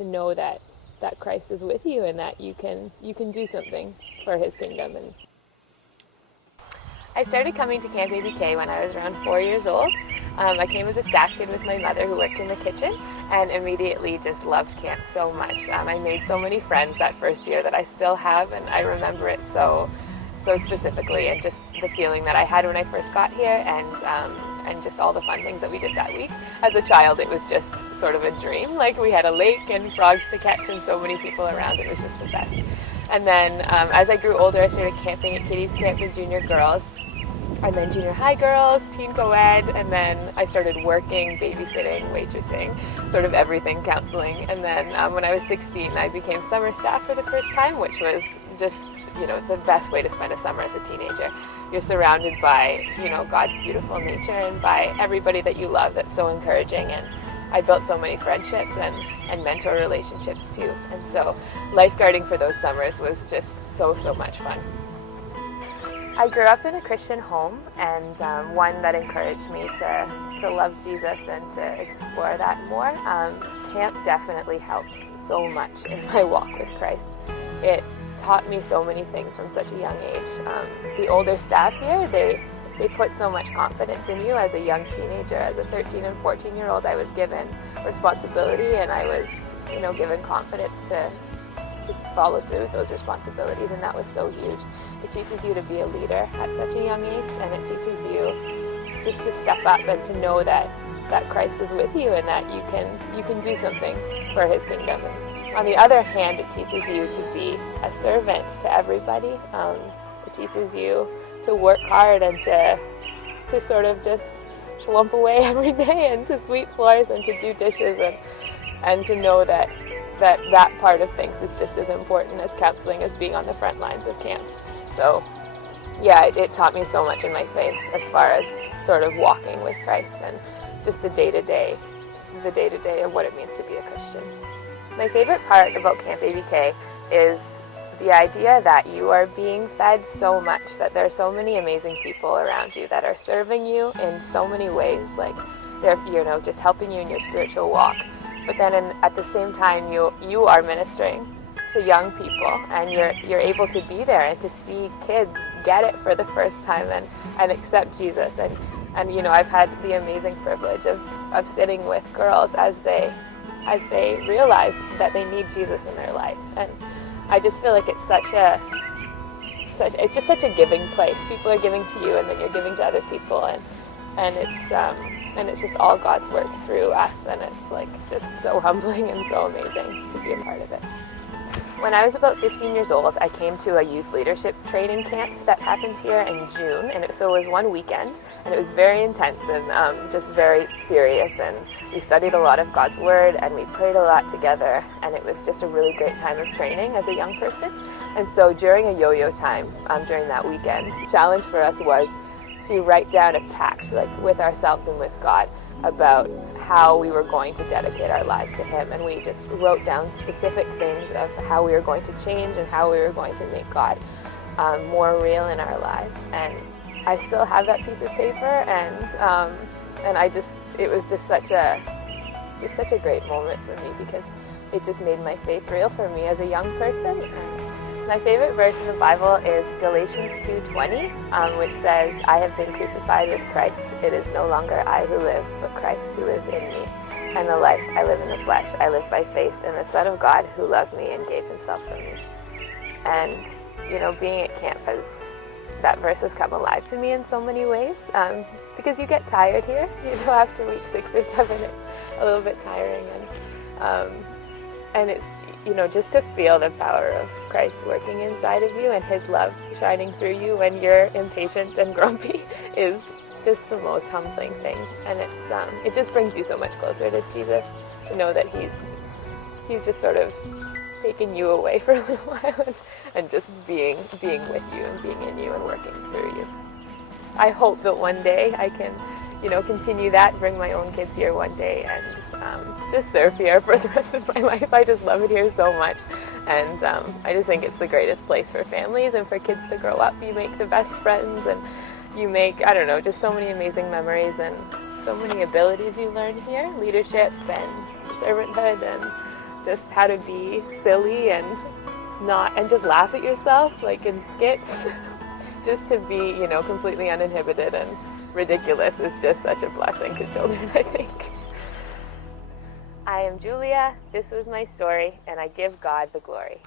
to know that Christ is with you and that you can do something for his kingdom. And I started coming to Camp ABK when I was around 4 years old. I came as a staff kid with my mother who worked in the kitchen, and immediately just loved camp so much. I made so many friends that first year that I still have, and I remember it so specifically, and just the feeling that I had when I first got here, and just all the fun things that we did that week. As a child, it was just sort of a dream. Like, we had a lake and frogs to catch and so many people around. It was just the best. And then as I grew older, I started camping at Kitty's Camp with junior girls, and then junior high girls, teen co-ed, and then I started working, babysitting, waitressing, sort of everything, counseling. And then when I was 16, I became summer staff for the first time, which was just, the best way to spend a summer as a teenager. You're surrounded by, God's beautiful nature and by everybody that you love that's so encouraging. And I built so many friendships and mentor relationships too. And so lifeguarding for those summers was just so much fun. I grew up in a Christian home, and one that encouraged me to love Jesus and to explore that more. Camp definitely helped so much in my walk with Christ. It taught me so many things from such a young age. The older staff here, they put so much confidence in you as a young teenager. As a 13 and 14-year-old, I was given responsibility, and I was, given confidence to follow through with those responsibilities, and that was so huge. It teaches you to be a leader at such a young age, and it teaches you just to step up and to know that Christ is with you and that you can do something for his kingdom. And on the other hand, it teaches you to be a servant to everybody. It teaches you to work hard and to sort of just slump away every day and to sweep floors and to do dishes and to know that part of things is just as important as counseling, as being on the front lines of camp. So yeah, it taught me so much in my faith as far as sort of walking with Christ and just the day-to-day of what it means to be a Christian. My favorite part about Camp ABK is the idea that you are being fed so much, that there are so many amazing people around you that are serving you in so many ways. Like, they're, just helping you in your spiritual walk. But then at the same time, you are ministering to young people, and you're able to be there and to see kids get it for the first time and accept Jesus. And I've had the amazing privilege of sitting with girls as they realize that they need Jesus in their life. And I just feel like it's just such a giving place. People are giving to you, and then you're giving to other people, and it's just all God's work through us, and it's like just so humbling and so amazing to be a part of it. When I was about 15 years old, I came to a youth leadership training camp that happened here in June, and so it was one weekend, and it was very intense and just very serious, and we studied a lot of God's Word, and we prayed a lot together, and it was just a really great time of training as a young person. And so during a yo-yo time, during that weekend, the challenge for us was to write down a pact, like with ourselves and with God, about how we were going to dedicate our lives to him. And we just wrote down specific things of how we were going to change and how we were going to make God more real in our lives. And I still have that piece of paper, and it was just such a great moment for me, because it just made my faith real for me as a young person. And my favorite verse in the Bible is Galatians 2:20, which says, "I have been crucified with Christ. It is no longer I who live, but Christ who lives in me. And the life I live in the flesh, I live by faith in the Son of God who loved me and gave himself for me." And, being at camp that verse has come alive to me in so many ways, because you get tired here. After week 6 or 7, it's a little bit tiring. And it's, just to feel the power of Christ working inside of you and his love shining through you when you're impatient and grumpy is just the most humbling thing. And it just brings you so much closer to Jesus, to know that he's just sort of taking you away for a little while and just being with you and being in you and working through you. I hope that one day I can, continue that, bring my own kids here one day, and just serve here for the rest of my life. I just love it here so much, and I just think it's the greatest place for families and for kids to grow up. You make the best friends, and you make, just so many amazing memories and so many abilities you learn here, leadership and servanthood, and just how to be silly and just laugh at yourself, like in skits. Just to be, you know, completely uninhibited and ridiculous is just such a blessing to children, I think. I am Julia, this was my story, and I give God the glory.